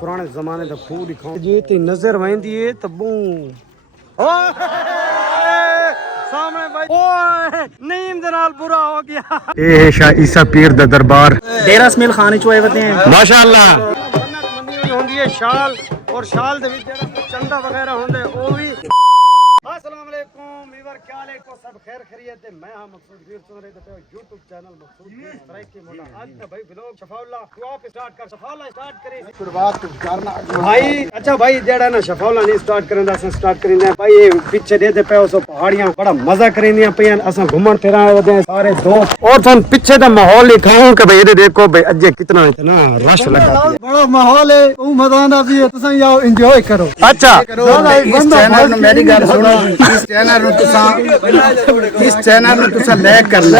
पुराने जमाने का खूह दिखाओ जी ते नजर वेंदी है तबू सामने भाई ओए नीम दे नाल बुरा हो गया। ये है शाह ईसा पीर दा दरबार डेरा इसमाइल खान चोए वते हैं माशाअल्लाह। मन्नत मंदी होंदी है शाल और शाल दे विच जेड़ा चंदा वगैरह होंदे ओ भी। अस्सलाम वालेकुम वीवर क्या हाल है को सब खैर खैरियत है। मैं हां मकसूद वीर सुन रहे थे YouTube चैनल मकसूद वीर स्ट्राइक के मोला आज का भाई व्लॉग शफाउल्लाह तू आप स्टार्ट कर शफाउल्लाह स्टार्ट करे शुरुआत करना भाई। अच्छा भाई जेड़ा ना शफाउल्लाह ने स्टार्ट करंदा अस स्टार्ट करिंदा भाई ये पीछे देते पे सो पहाड़ियां बड़ा मजा करिंदियां पे अस घूमन फिरन आए सारे दोस्त और तुम पीछे दा माहौल दिखाऊं कि भाई ये देखो भाई अजे कितना इतना रश लगा बड़ा माहौल है वो मजा आंदा भी है तुम आओ एंजॉय करो। अच्छा इस चैनल में मेरी गल सुनो इस चैनल नु तुसा लाइक करना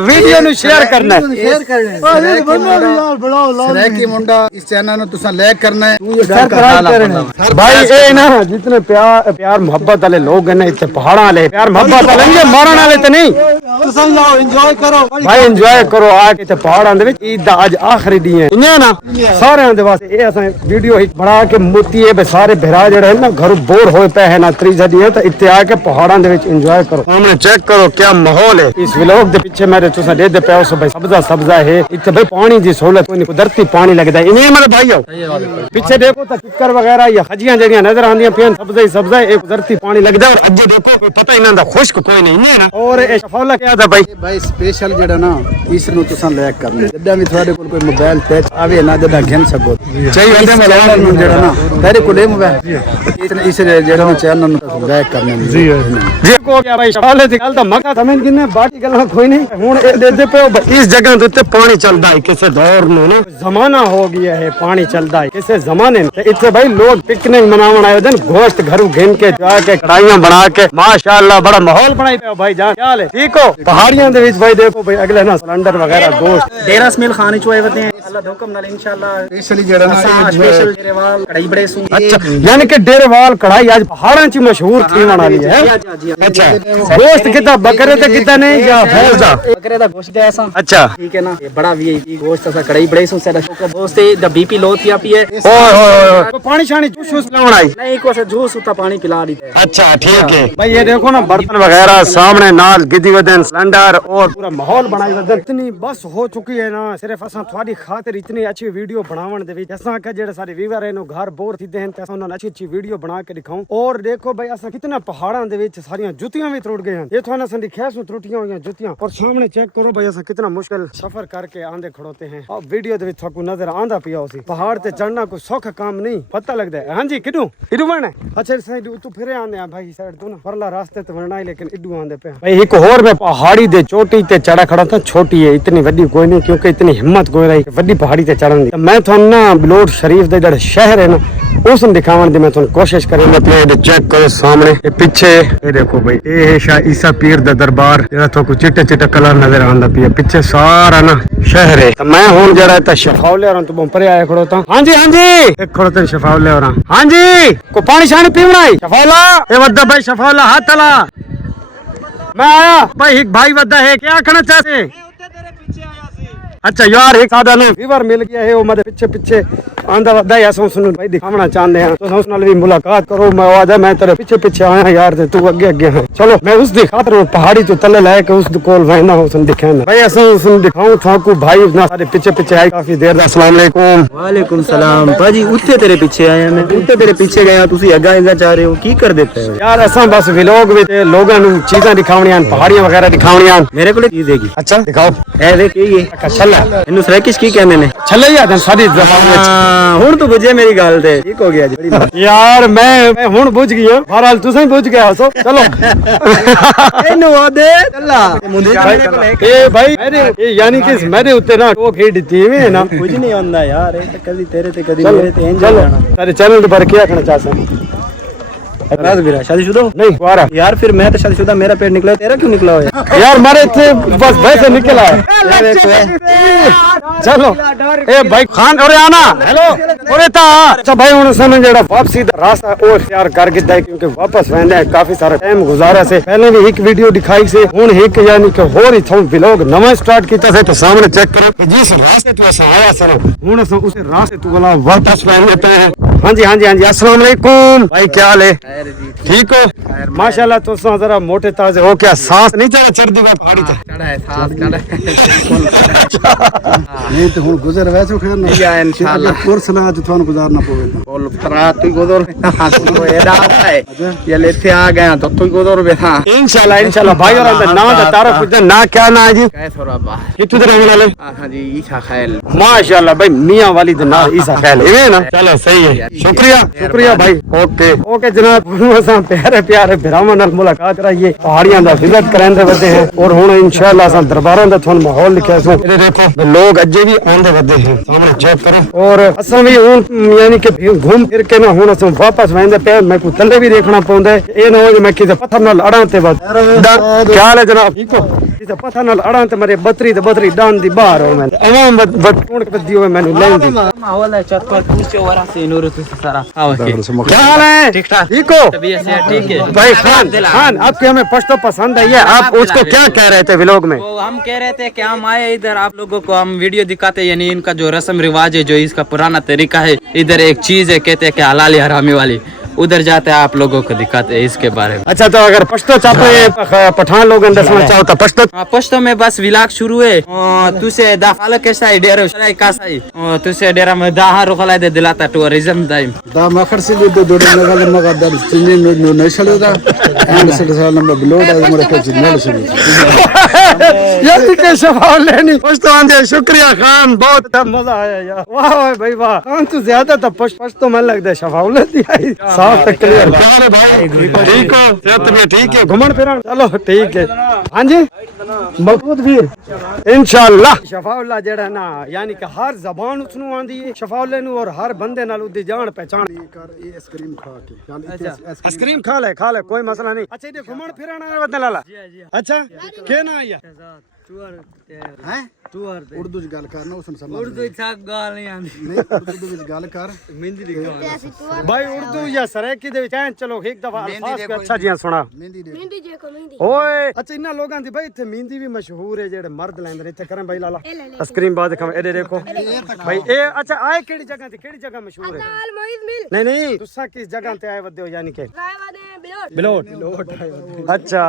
वीडियो नु शेयर करना है शेयर करना है बंदा भी यार बड़ा सराकी मुंडा इस चैनल नु तुसा लाइक करना है सब्सक्राइब करना भाई। ए ना जितने प्यार मोहब्बत वाले लोग हैं ना इतने पहाड़ा वाले प्यार मोहब्बत वाले ये मारन वाले तो नहीं तुसा आओ एंजॉय करो भाई एंजॉय करो आके ते पहाड़ां दे विच ईद दा अज आखिरी दिन है इन्ने ना सारे दे वास्ते ए असा वीडियो ही बना के मोती है बे सारे भरा जेड़े ना घर बोर होए पे है ना त्रीजा दिन है तो इत्ते आके पहाड़ां दे विच एंजॉय करो। हमने चेक करो क्या माहौल है इस व्लॉग दे पीछे मेरे तुसा दे पे सो भाई सब्जा सब्जा है इत्ते भाई पानी दी सहूलत कोई नहीं कुदरती पानी लगदा है इन्ने मेरे भाईओ पीछे देखो तो किकर वगैरह या खजियां जड़ियां नजर आंदियां पियां सब्जा ही सब्जा है एक कुदरती पानी लगदा और अजे देखो कोई पता ही ना दा खुश्क कोई नहीं है ना। और ए शफाउल्लाह क्या था भाई भाई स्पेशल जेड़ा ना इस नु तुसा लाइक करना जदा भी थोड़े कोल कोई मोबाइल टच आवे ना जदा घेन सको चाहिए इस चैनल नु जेड़ा ना तेरे कोले मोबाइल इस जेड़ा नु चैनल नु लाइक करना जी जी को क्या भाई शफाउल्लाह दी गल दा मका समझ किन्ने बाकी गल्लां कोई नहीं हुन ए दे पे इस जगह दे उत्ते पानी चलदा है किसे दौर नु ना जमाना हो गया है पानी चलदा है किसे जमाने में इत्थे भाई लोग पिकनिक मनावन आए दिन गोश्त घरू घेन के जाके कढ़ाइयां बना के माशाअल्लाह बड़ा माहौल बनाई पे भाई जान क्या हाल है ठीक हो। पहाड़ियां दे विच भाई देखो भाई अगले ना सिलेंडर वगैरह गोश्त डेरा इसमाइल खान चोए वते हैं अल्लाह दे हुक्म नाल इंशाअल्लाह स्पेशली जेड़ा ना स्पेशल डेरेवाल कढ़ाई बड़े सू। अच्छा यानी कि डेरेवाल कढ़ाई आज पहाड़ां च मशहूर थी वाली है। अच्छा गोश्त कितना बकरे ते कितना नहीं या भैंस दा बकरे दा गोश्त है ऐसा अच्छा ठीक है ना ये बड़ा वीआईपी गोश्त ऐसा कढ़ाई बड़े सू साडा शौक दोस्त है द बीपी लो थिया पी है ओए ओए तो पानी शानी जूस लावन आई नहीं को से जूस उता पानी पिला दी है। अच्छा ठीक है भाई ये देखो ना बर्तन वगैरह सामने नाल गिदी वदन सिलेंडर और पूरा माहौल बनाई वदन इतनी बस हो चुकी है ना सिर्फ असा थोड़ी खातिर इतनी अच्छी वीडियो बनावन दे विच असा के जेड़े सारे व्यूअर है नो घर बोर थी देन ते उन्होंने अच्छी वीडियो बना के दिखाऊं। और देखो भाई असा कितना पहाड़ां दे विच सारियां जुतियां भी त्रुट गए हैं ये थाना संदी खैस त्रुटियां हुई जुतियां और सामने चेक करो भाई असा कितना मुश्किल सफर करके आंदे खड़ोते हैं। अब वीडियो दे विच थाकू नजर आंदा पिया उसी पहाड़ ते चढ़ना कोई सौखा काम नहीं पता लगदा है। हां जी किडू इडू बने अच्छा साइड तू फिर आंदे भाई साइड तू ना परला रास्ते ते वरना है लेकिन इडू आंदे पे भाई एक और में पहाड़ी दे चोटी ते चढ़ा खड़ा था छोटी है इतनी बड़ी कोई नहीं क्योंकि इतनी हिम्मत कोई रही बड़ी पहाड़ी ते चढ़न दी। मैं थानू ना बलोड शरीफ दे जेड़े शहर है ना उस दिखावन दी मैं थानू कोशिश करूंगा। ये चेक करो सामने ये पीछे ये देखो भाई ये है शाह ईसा पीर दा दरबार जेड़ा थाकू चिट्टे चिट्टे कलर नजर आंदा पिया पीछे सारा ना शहर है। तो मैं हुन जेड़ा ता शफाउल्लाह और तो परे आए खड़ो था। हां जी एक खड़ो ते शफाउल्लाह और हां जी को पानी शानी पीवना है शफाउल्लाह ए वद्दा भाई शफाउल्लाह हाथ तला मैं आया भाई एक भाई वद्दा है क्या कहना चाहते अच्छा यार एक सादा ने वीवर मिल गया है वो मेरे पीछे पीछे आंदा वदा है ऐसा सुन भाई दिखावना चाहते हैं तो उस नाल भी मुलाकात करो मैं आवाज मैं तेरे पीछे पीछे आया यार तू आगे आगे है चलो मैं उस दी खातर पहाड़ी तो तले लाए के उस कोल वहना हो सुन दिखाना भाई ऐसा सुन दिखाऊं थाकू भाई ना सारे पीछे पीछे आए काफी देर दा। अस्सलाम वालेकुम वालेकुम सलाम भाजी उत्ते तेरे पीछे आया मैं उत्ते तेरे पीछे गया तुसी अगा अगा जा रहे हो की कर देते हो यार ऐसा बस व्लॉग विच लोगां नु चीजां दिखावणियां पहाड़ियां वगैरह दिखावणियां मेरे को चीज देगी अच्छा दिखाओ ए देख ये छल्ला इनु सरकिश की कहने ने छल्ले या सारी जबान विच हुन तो बुझे मेरी गल ते ठीक हो गया जी यार मैं हुन बुझ गया बहरहाल तुसें बुझ गया हो चलो इनु दे चला ए भाई मेरे यानी कि मेरे उत्ते ना वो खेड दी है ना कुछ नहीं होंदा यार ए कदी तेरे ते कदी मेरे ते इंज चलो सारे चैनल पर क्या कहना चाहते हैं राजवीरा शादीशुदा हो? नहीं कुआरा। यार फिर मैं तो शादीशुदा, मेरा पेट निकला, तेरा क्यों निकला हो यार मारे थे बस वैसे निकला है। चलो ए भाई खान और आना हेलो और ता अच्छा भाई हुन समय जेड़ा वापसी दा रास्ता ओ तैयार कर गिदा है क्योंकि वापस वेंदे हैं काफी सारा टाइम गुजारा से पहले भी एक वीडियो दिखाई से हुन एक यानी कि होर ही थों व्लॉग नवा स्टार्ट कीता से तो सामने चेक करो कि जिस रास्ते तो अस आया सर हुन अस उस रास्ते तो वाला वापस वेंदे हैं। हां जी अस्सलाम वालेकुम भाई क्या हाल है? ठीक हो माशाल्लाह तो जरा मोटे ताजे हो क्या सांस नहीं चढ़ा चढ़दी का पहाड़ी चढ़ा है सांस चढ़ा नहीं तो हुन गुजर वैसे खैर ना या इंशाल्लाह कोर्स ना आज थान गुजारना पवेगा बोल रात ही गुजर तो एडा है ये लेते आ गए तो तू गुजर बैठा इंशाल्लाह भाई और अंदर ना दा तारा कुछ ना क्या ना है जी कैसे रबा कितु दे रहने वाले हां जी ईसा खैल माशाल्लाह भाई मियां वाली दे नाल ईसा खैल इवे ना चलो सही है शुक्रिया भाई ओके जनाब असां प्यारे प्यारे भरावां नाल मुलाकात कराइए पहाड़ियां दा विजिट करंदे वदे हैं और हुन इंशाल्लाह असां दरबारां दा थोन माहौल लिखया सो ये देखो लोग अजे भी आंदे वदे हैं सामने चेक करो और असां भी हुन यानी कि घूम फिर के ना हुन असां वापस वेंदे पे मैं को थल्ले भी देखना पौंदा है ए ना हो मैं किसे पत्थर नाल अड़ां ते बस क्या हाल है जनाब ठीक हो किसे पत्थर नाल अड़ां ते मेरे बतरी डान दी बाहर हो मैं अवाम बट कौन के दियो मैनू लेंदी माहौल है चत पर पूछो वरा से नूर तो सारा आओ क्या हाल है? ठीक ठाक ठीक हो तबीयत से ठीक है भाई खान आपके हमें पश्तो पसंद आई है आप उसको क्या कह रहे थे व्लॉग में? वो हम कह रहे थे कि हम आए इधर आप लोगों को हम वीडियो दिखाते यानी इनका जो रस्म रिवाज है जो इसका पुराना तरीका है इधर एक चीज है कहते हैं कि हलाली हरामी वाली उधर जाते हैं आप लोगों को दिखाते हैं इसके बारे में। अच्छा तो अगर पश्तो चाहते पठान लोग दसना चाहो तो पश्तो पश्तो में बस विलाग शुरू है तुसे दा फाल कैसा है डेरा सराय कासा है तुसे डेरा में दा हा रोखला दे दिलाता टूरिज्म टाइम दा मखर से दो दो नगल मगदर चिन्ने नो नशल दा एंड से साल नंबर ब्लोड है मोरे के चिन्ने से यार के सवाल लेनी पश्तो आंदे शुक्रिया खान बहुत मजा आया यार वाह भाई वाह खान तू ज्यादा तो पश्तो में लगदा शफाउल दी आई साफ तक क्लियर भाई ठीक हो सेहत में ठीक है घुमन फिरन चलो ठीक है हां जी मकबूत वीर इंशाल्लाह शफाउल्लाह जेड़ा ना यानी कि हर जबान उसनु आंदी है शफाउल्लाह नु और हर बंदे नाल उदी जान पहचान कर ये आइसक्रीम खा के चल आइसक्रीम खा ले कोई मसला नहीं। अच्छा ये घुमन फिरन आया बदल लाला अच्छा के ना आया हैं उर्दू च गल करना उसने समझ उर्दू छक गाल नहीं आंदी नहीं उर्दू विच गल कर मेहंदी दिखा भाई उर्दू या सराइकी दे विच चलो एक दफा अल्फाज पे अच्छा जिया सुना मेहंदी दे ओए अच्छा इन्ना लोगां दी भाई इथे मेहंदी भी मशहूर है जेड़े मर्द लैंदे ने इथे करें भाई लाला आइसक्रीम बाद दिखाओ ए देखो भाई ए अच्छा आए केड़ी जगह मशहूर है नहीं तुसा किस जगह ते आए वदे हो यानी के बिलोट अच्छा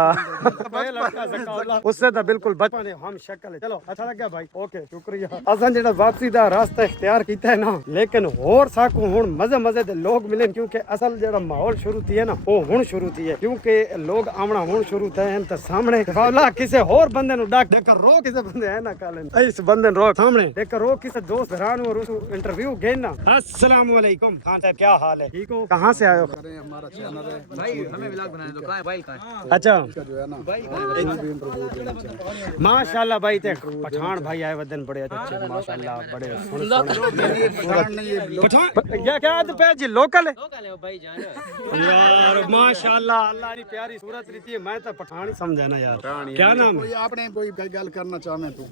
भाई लड़का ज़का उससे तो बिल्कुल बचपन है हम शक्ल है चलो अच्छा लग गया भाई ओके शुक्रिया असन जेड़ा वापसी दा रास्ता इख्तियार कीता है ना लेकिन होर साकू हुन मजे दे लोग मिले क्योंकि असल जेड़ा माहौल शुरू थी है ना वो हुन शुरू थी है क्योंकि लोग आमना हुन शुरू थे हैं तो सामने वाला किसे होर बंदे नु डाक देकर रो किसे बंदे है ना काले इस बंदे रो सामने देकर रो किसे दोस्त रान और उस इंटरव्यू गए ना अस्सलाम वालेकुम खान साहब क्या हाल है ठीक हो कहां से आए हो हमारा चैनल है भाई हमें व्लॉग बनाने दो कहां भाई कहां अच्छा जो है ना माशाल्लाह भाई ते पठान भाई आए वदन बड़े अच्छे माशाल्लाह बड़े पठान क्या पे जी लोकल है भाई जान यार माशाल्लाह अल्लाह की प्यारी सूरत रहती है मैं तो पठान ही समझा ना यार क्या नाम कोई आपने कोई गल करना चाहे तू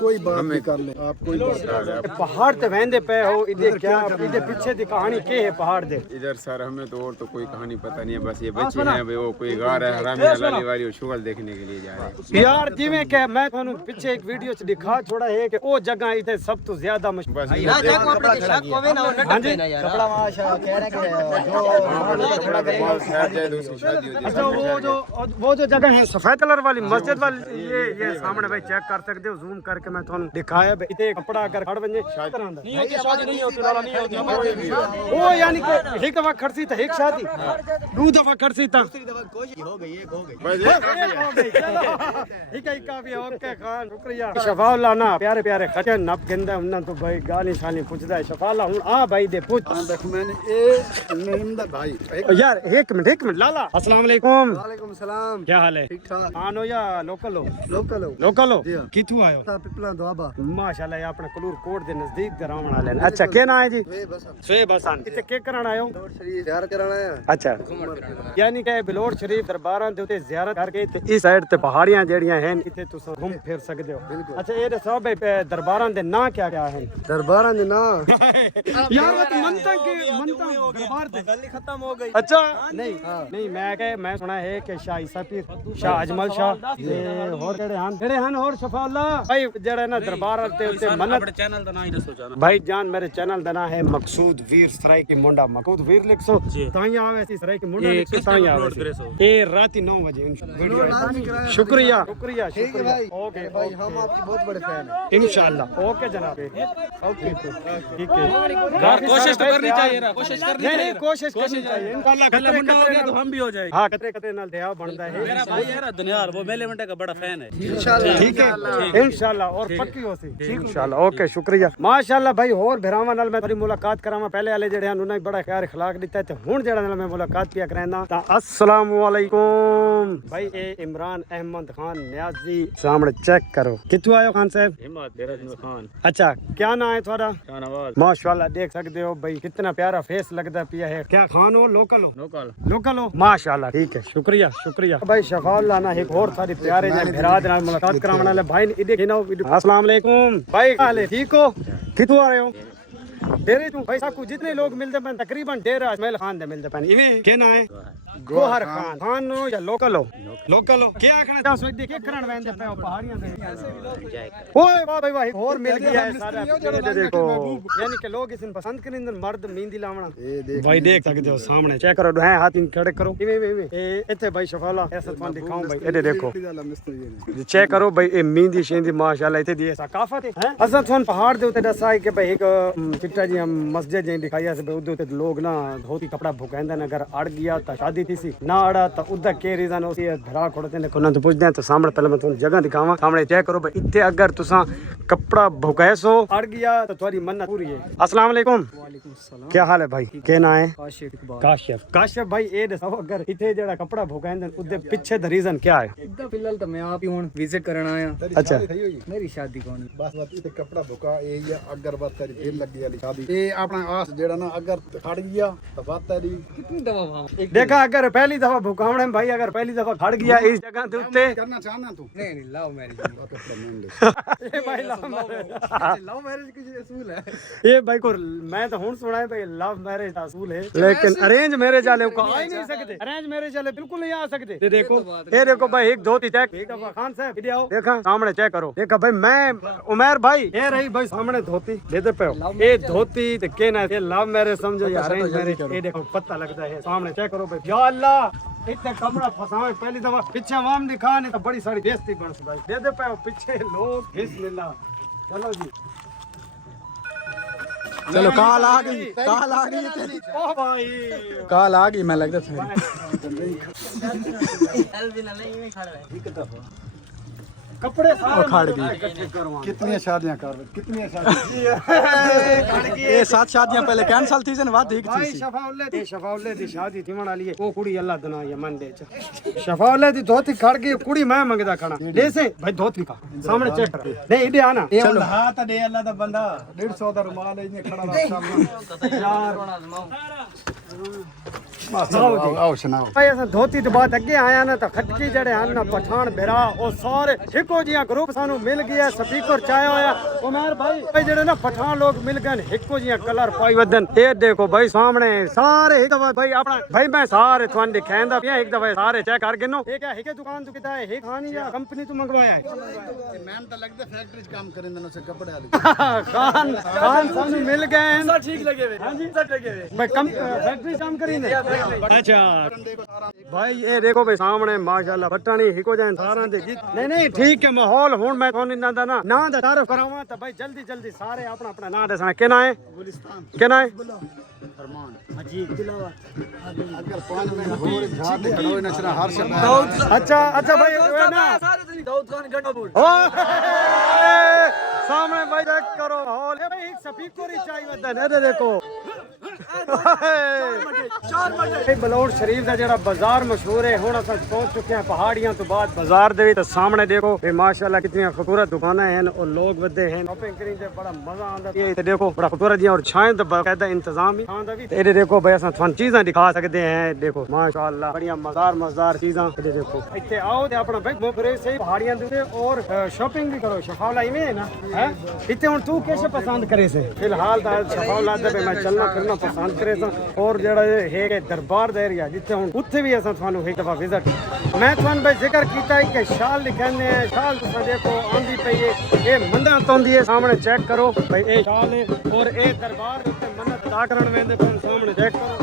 कोई बात नहीं कर ले आप कोई बात पहाड़ ते वेंदे पे हो इधर क्या इधर पीछे दी कहानी के है पहाड़ दे इधर सर हमें तो और तो कोई कहानी पता नहीं है बस ये बच्चे हैं भाई वो कोई गा रहा है हरामी हलाली वाली और शुगल देखने के लिए जा रहे हैं यार जिवें के मैं थानू पीछे एक वीडियो च दिखा छोड़ा है कि वो जगह इथे सब तो ज्यादा मशहूर बस हां जी कपड़ा माशा कह रहे दूसरी शादी होती अच्छा वो जो जगह है सफेद कलर वाली मस्जिद वाली ये सामने भाई चेक कर सकते हो जूम करके मैं थानू दिखाया भाई इथे कपड़ा अगर खड़ बने शादी नहीं होती लाला नहीं होती ओ यानी कि एक दफा खड़सी था एक शादी दो दफा खड़सी था हो गई ठीक है काफी ओके खान शुक्रिया शफाउल्लाह ना प्यारे प्यारे खचे नप गिंदा उन्ना तो भाई गाली साली पूछदा है शफाउल्लाह हुन आ भाई दे पूछ देखो मैंने ए नंदा भाई यार एक मिनट लाला अस्सलाम वालेकुम वालेकुम सलाम क्या हाल है ठीक ठाक आनो या लोकल हो लोकल हो किथू आयो पिपला दुआबा माशाल्लाह ये अपने कलूर कोट दे नजदीक दरावण वाले अच्छा के ना है जी स्वेब हसन इते के करन आयो शरीर तैयार कराना है अच्छा यानी कि बिलोट शरीफ दरबारां दे उत्ते ज़ियारत करके ते इस साइड ते पहाड़ियां जेड़ियां हैं इत्थे तुस घूम फिर सकदे हो। अच्छा ये दसो भाई दरबारां दे नाम क्या क्या हैं? दरबारां दे ना यार वो तो मनता के मनता दरबार ते गल खत्म हो गई। अच्छा नहीं मैं सुना है कि शाह ईसा पीर, शाह अजमल शाह ते और केड़े हन और शफाउल्ला भाई जेड़ा ना दरबार ते उत्ते मन्नत चैनल दा नाम ही दसो जाना भाई जान मेरे चैनल दा नाम है मकसूद वीर सराय की मुंडा। मकसूद वीर लिख सो ताई आवे सी सराय की मुंडा लिख सो ताई आवे ये रात 9 बजे शुक्रिया शुक्रिया शुक्रिया ओके भाई हम आपके बहुत बड़े फैन हैं इंशाल्लाह ओके जनाब ओके ठीक है कोशिश तो करनी चाहिए ना, कोशिश करनी नहीं कोशिश करनी चाहिए इंशाल्लाह खतरे मुंडा हो गया तो हम भी हो जाएंगे। हां खतरे नाल दया बनदा है मेरा भाई है ना दुनियार, वो मेले मंडे का बड़ा फैन है। ठीक है इंशाल्लाह और पक्की हो सी इंशाल्लाह ओके शुक्रिया माशाल्लाह भाई। और भरावां नाल मैं थोड़ी मुलाकात करावां पहले वाले जेड़े हन उन्हें बड़ा ख्याल अखलाक दिता है ते हुन जेड़ा नाल मैं मुलाकात पिया करना ता अस्सलाम वालेकुम भाई ए इमरान अहमद खान नियाजी सामने चेक करो कित्थों आयो खान साहब? हिम्मत देहरादून खान अच्छा क्या नाम है थोड़ा? शाहनवाज माशाल्लाह देख सकते हो भाई कितना प्यारा फेस लगता पिया है। क्या खान हो लोकल हो? लोकल लोकल हो माशाल्लाह ठीक है शुक्रिया शुक्रिया भाई। शफाउल्लाह ना एक और सारी प्यारे जे भराद नाल मुलाकात कराने वाले भाई ने इदे गिनो अस्सलाम वालेकुम भाई हाले ठीक हो? कितों आ रहे हो? डेरे तू भाई साहब को जितने लोग मिलते हैं तकरीबन डेरा इस्माइल खान दे मिलते हैं इवे क्या ना है गोहर खान हो या लोकल हो? लोकल हो क्या आखना चाह सो देखे करण वेंदे पे पहाड़ियां दे ओए वाह भाई वाह और मिल गया है सारा देखो यानी कि लोग इसे पसंद करेंगे मर्द मेहंदी लावना भाई देख सकते हो सामने चेक करो है हाथ इन खड़े करो इवे इवे इथे भाई शफाला ऐसा तुम दिखाऊं भाई ये देखो चेक करो भाई ये मेहंदी शेंदी माशाल्लाह इथे दी सकाफत है। असा तुम पहाड़ दे उते दसा है कि भाई एक चिट्टा जी हम मस्जिद जी दिखाई से उदे उते लोग ना धोती कपड़ा भुकांदे ने अगर अड़ गया तो शादी थी सी ना अड़ा तो उदा के रीजन होसी धरा खोड़ते ने कोना तो पूछदे तो सामने पहले मैं तुम जगह दिखावा सामने चेक करो भाई इथे अगर तुसा कपड़ा भुकाएसो अड़ गया तो तुम्हारी मन्नत पूरी है। अस्सलाम वालेकुम क्या हाल है भाई? क्या नाम है? काशिफ काशिफ भाई ये दसो अगर इथे जेड़ा कपड़ा भुकांदे उदे पीछे द रीजन क्या है? इदा फिलहाल तो मैं आप ही हुन विजिट करन आया। अच्छा मेरी शादी कौन बस इथे कपड़ा भुका ए या अगर बात तेरी दिल लगी वाली शादी ए अपना आस जेड़ा ना अगर खड़ गया तो बात तेरी कितनी दफा भाव देखा अगर पहली दफा भुकावणे में भाई अगर पहली दफा खड़ गया इस जगह के उत्ते करना चाहना तू नहीं लव मैरिज ये भाई लव मैरिज की असूल है। ये भाई को मैं तो हुन सुना है भाई लव मैरिज का असूल है लेकिन अरेंज मैरिज वाले को आ ही नहीं सकते। अरेंज मैरिज वाले बिल्कुल नहीं आ सकते। ये देखो भाई एक धोती चेक एक दफा खान साहब इधर आओ देखा सामने चेक करो देखा भाई मैं उमर भाई ये रही भाई सामने धोती दे पे ये धोती ते के ना ये लव मैरिज समझो या अरेंज मैरिज ये देखो पता लगता है सामने चेक करो भाई या अल्लाह इतने कमरा फसावे पहली दफा पीछे वाम दिखा नहीं तो बड़ी सारी बेइज्जती बन भाई दे पे पीछे लोग बिस्मिल्लाह चलो जी चलो काल आ गई ओ भाई काल आ गई मैं लगता था कपड़े सारे खड़ गई। कितनी शादियां कर कितनी शादियां ये 7 शादियां पहले कैंसिल थी से बात ठीक भाई थी शफाउल्ले दी शादी थी मना लिए वो कुड़ी अल्लाह दना ये मन दे शफाउल्ले दी धोती खड़ गई कुड़ी मैं मंगदा खाना दे से भाई धोती का सामने चेक कर नहीं इधर आना चलो हाथ दे अल्लाह दा बंदा 150 दा रुमाल इने खड़ा रहा सामने यार आओ सुनाओ भाई असां धोती तो बात अगे आया ना तो खटकी जड़े हन ना पठान बेरा ओ सारे हिको जिया ग्रुप सानू मिल गया स्पीकर चाया होया उमर भाई जड़े ना पठान लोग मिल गए हिको जिया कलर पाई वदन ये देखो भाई सामने सारे एक दफा भाई अपना भाई मैं सारे थान दिखांदा पिया एक दफा सारे चेक कर गिनो ये क्या है दुकान तो किता है खानी या कंपनी तो मंगवाया है मैम तो लगदा फैक्ट्री च काम करे ना से कपड़े वाले खान सानू मिल गए सब ठीक लगे वे हां जी सब लगे वे भाई फैक्ट्री काम करींदे अच्छा भाई ये देखो भाई सामने माशाल्लाह पट्टानी हिको जान सारा दे नहीं ठीक है माहौल हुन मैं थाने ना दा ना दा तारीफ करावा तो भाई जल्दी सारे अपना अपना नाम दसना केना है गुलिस्तान केना है फरमान अजीब दिलावा अगर 5 महीने होरे झाड़ दे खड़ो ना चला हर शब्द अच्छा भाई वो ना दाऊद खान गढ़पुर ओ सामने भाई चेक करो माहौल ये भाई एक स्पीकर ही चाहिए वदन ये देखो ਬਲੌਰ ਸ਼ਰੀਫ ਦਾ ਜਿਹੜਾ ਬਾਜ਼ਾਰ ਮਸ਼ਹੂਰ ਹੈ ਹੁਣ ਅਸੀਂ ਪਹੁੰਚ ਚੁੱਕੇ ਹਾਂ ਪਹਾੜੀਆਂ ਤੋਂ ਬਾਅਦ ਬਾਜ਼ਾਰ ਦੇ ਵਿੱਚ ਸਾਹਮਣੇ ਦੇਖੋ ਇਹ ਮਾਸ਼ਾਅੱਲਾ ਕਿਤਨੀਆਂ ਖੂਬਸੂਰਤ ਦੁਕਾਨਾਂ ਹਨ और लोग वधे हैं शॉपिंग करी ते बड़ा मजा आंदा ये देखो बड़ा खूबसूरत जी और छाएं दा बाकायदा इंतजाम ही आंदा भी ये देखो भाई असां थान चीज़ां दिखा सकते हैं देखो माशाअल्लाह बढ़िया मज़ेदार चीज़ां ये देखो इत्थे आओ ते अपना बैग मोफरे से पहाड़ियां दे और शॉपिंग भी करो शफाउल्ला इवें है ना है इत्थे हुन तू कैसे पसंद करे से फिलहाल दा शफाउल्ला दे मैं चलना फिरना पसंद करे सा और जेड़ा है के दरबार दा एरिया जिथे हुन उत्थे भी असां थानू एक दफा विजिट मैं थानू भाई जिक्र कीता है कि शाल लिखने हैं शाल तुसां देखो आंदी पई है ये मंदा तोंदी है सामने चेक करो भाई ये शाल है और ये दरबार उत्ते मन्नत अदा करन वेंदे पे सामने चेक करो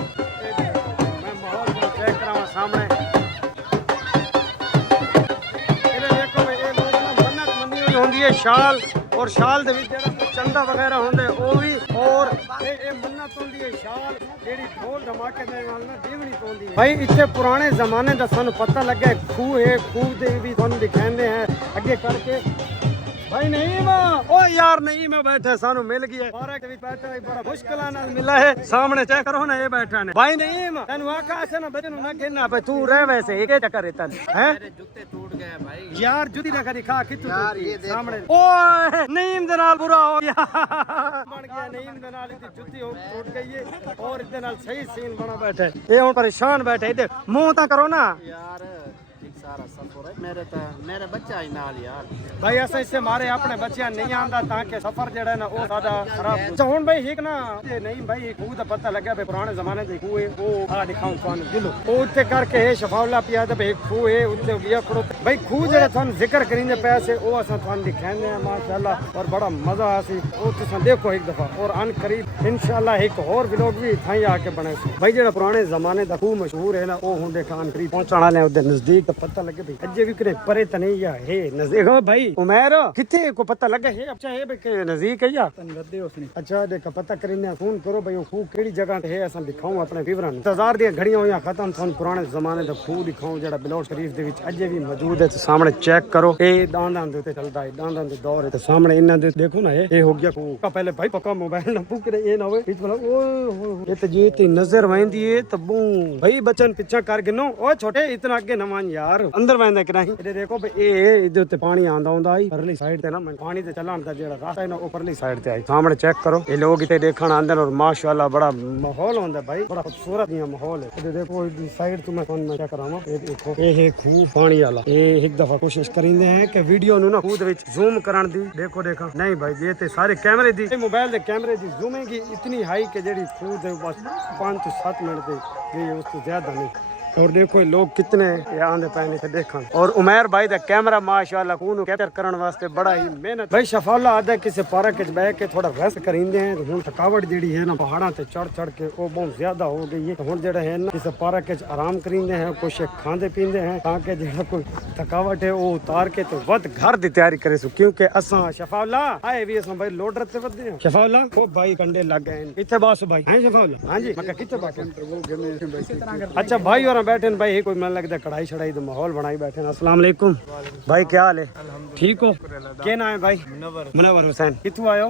मैं माहौल को चेक करावा सामने ये देखो भाई ये लोग ना मन्नत मंदी हुई होंदी है शाल और शाल दे विच जेड़ा चंदा वगैरह होंदे ओ भी और ये मन्नत होंदी है शाल जेड़ी ढोल धमाके दे नाल ना देवनी पौंदी है भाई इत्थे पुराने जमाने दा सानू पता लगे खूह है खूह दे भी तुहानू दिखांदे हैं आगे करके भाई नहीं ओ यार नहीं मैं बैठे सानू मिल गया बारह के बीच बैठा बड़ा मुश्किल नाल मिला है सामने चेक करो ना ये बैठा ने भाई नहीं तेन वाका से ना बचन ना कहना पे तू रह वैसे एक चक्कर रहता है मेरे जूते टूट गए भाई यार जुदी ना दिखा कितू यार ये सामने ओए नईम दे नाल बुरा हो गया बन गया नईम दे नाल इतनी जुती हो टूट गई है और इदे नाल सही सीन बना बैठा है ये हुन परेशान बैठे इधर मुंह ता करो ना यार सारा सफर है मेरे बच्चा ही नाल यार भाई ऐसा इससे मारे अपने बच्चे नहीं आंदा ताकि सफर जेड़ा ना वो सादा खराब अच्छा हुन भाई एक ना ये नहीं भाई एक खूह दा पता लगा भाई पुराने जमाने दे खूह है वो आ दिखाऊं थानू दिलो ओ उत्ते करके है शफाउल्ला पिया ते भाई खूह है उत्ते गया खड़ो भाई खूह जेड़ा थानू जिक्र करिंदे पैसे ओ असा थानू दिखांदे हैं माशाल्लाह और बड़ा मजा आसी ओ तुसा देखो एक दफा और अन करीब इंशाल्लाह एक और व्लॉग भी थाई आके बने भाई जेड़ा पुराने जमाने दा खूह मशहूर है ना ओ हुन देखा अन करीब पहुंचण वाले ओदे नजदीक पता लगे भाई अजे भी करे परे त नहीं या है नजदीक हो भाई उमर किथे को पता लगे है अच्छा है भाई के नजदीक है या वधे उसने अच्छा देख पता करिने फोन करो भाई खूह केड़ी जगह ते है असा दिखाऊं अपने विवरण इंतजार दी घड़ियां होया खत्म थानू पुराने जमाने दा खूह दिखाऊं जेड़ा बिलौर शरीफ दे विच अजे भी मौजूद है तो सामने चेक करो ए दांदां दे ते चलदा है दांदां दे दौर है तो सामने इन्ना दे देखो ना ये हो गया खूह का पहले भाई पक्का मोबाइल ना पुक रे ये ना होए बीच बोला ओए ये तो जी ती नजर वेंदी है तबू भाई बचन पीछा कर गिनो ओ छोटे इतना आगे ना मान यार अंदर वेंदा कि नहीं ये देखो भाई ए इधर ते पानी आंदा हुंदा आई परली साइड ते ना पानी ते चलान दा जेड़ा रास्ता है ना ऊपरली साइड ते आई सामने चेक करो ये लोग इते देखण आंदे और माशाल्लाह बड़ा माहौल होंदा भाई बड़ा खूबसूरत ये माहौल है ये देखो इस साइड तो मैं फोन में क्या करावा ये देखो ये है खूह पानी वाला ये एक दफा कोशिश करिंदे हैं कि वीडियो नु ना खूह दे विच जूम करन दी देखो नहीं भाई ये ते सारे कैमरे दी मोबाइल दे कैमरे दी जूमिंग इतनी हाई के जेडी खूह दे बस 5 से 7 मिनट दे ये उससे ज्यादा नहीं और देखो ये लोग कितने आंदे पैने थे देखन और उमर भाई दा कैमरा माशाल्लाह खून कैप्चर करने वास्ते बड़ा ही मेहनत भाई शफाउल्ला आदा किसी पार्क में बैठ के थोड़ा रेस्ट करिंदे हैं तो हुन थकावट जेडी है ना पहाड़ां ते चढ़ के वो बहुत ज्यादा हो गई है तो हुन जेड़ा है ना किसी पार्क में आराम करिंदे हैं कुछ खांदे पींदे हैं ताकि जेड़ा कोई थकावट है वो उतार के तो वध घर दी तैयारी करे सो क्योंकि असा शफाउल्ला आए भी असा भाई लोडर ते वधे हैं शफाउल्ला ओ भाई कंडे लग गए इथे बस भाई हैं शफाउल्ला हां जी मैं किथे बात अच्छा भाई और बैठे भाई कोई मन लगता कढ़ाई शढ़ाई तो माहौल बनाई बैठे अस्सलाम वालेकुम भाई क्या हाल है ठीक हो क्या नाम है भाई मुनव्वर हुसैन कितों आयो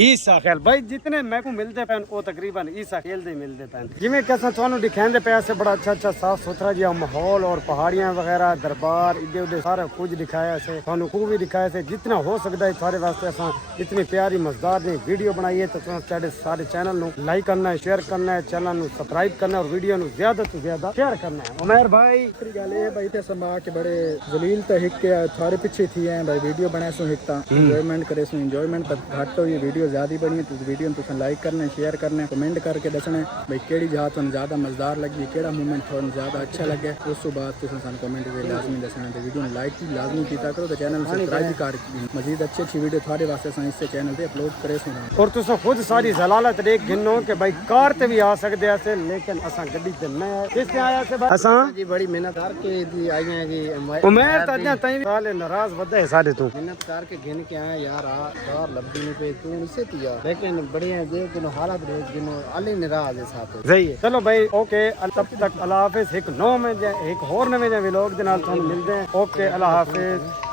ईसा खैल भाई जितने मैं को मिलते पैन वो तकरीबन ईसा खेल दे मिलते पैन जिवें कैसा थानू दिखांदे पे से बड़ा अच्छा साफ सुथरा जिहा माहौल और पहाड़ियां वगैरह दरबार इधे उधे सारा कुछ दिखाया से थानू को भी दिखाया से जितना हो सकता है सारे वास्ते असा इतनी प्यारी मजेदार ने वीडियो बनाई है तो सारे चैनल नु लाइक करना है शेयर करना है चैनल नु सब्सक्राइब करना है और वीडियो नु ज्यादा तो ज्यादा शेयर करना है उमर भाई गल है भाई ते समा के बड़े जलील ते हिक के थारे पीछे थी हैं भाई वीडियो बनाए सो हिकता एंजॉयमेंट करे सो एंजॉयमेंट पर घट हो ये वीडियो ज्यादा बनी तो वीडियो तुम लाइक करना शेयर करना कमेंट करके दसना भाई केड़ी जगह तुम ज्यादा मजेदार लगी केड़ा मोमेंट थोड़ा ज्यादा अच्छा लगे उस तो बाद तुम सन कमेंट में लाजमी दसना तो वीडियो लाइक भी लाजमी कीता करो तो चैनल सब्सक्राइब भी कर मजीद अच्छी वीडियो थारे वास्ते सन इस चैनल पे अपलोड करे सो और तुम खुद सारी जलालत देख गिनो कि भाई कार ते भी आ सकदे ऐसे लेकिन असा गड्डी ते न आए किस आया से असा जी बड़ी मेहनत करके दी आई हैं जी उमर तन्या तई साले नाराज वदे साडे तू मेहनत करके गिन के आए यार आ कार लब्बी नहीं पे तू इसे तिया लेकिन बढ़िया जे किनो हालत देख किनो अली नाराज है साथ सही है चलो भाई ओके तब तक अल्लाह हाफिज एक नौ में एक और नवे व्लॉग दे नाल तुहानू मिलदे हैं ओके अल्लाह हाफिज।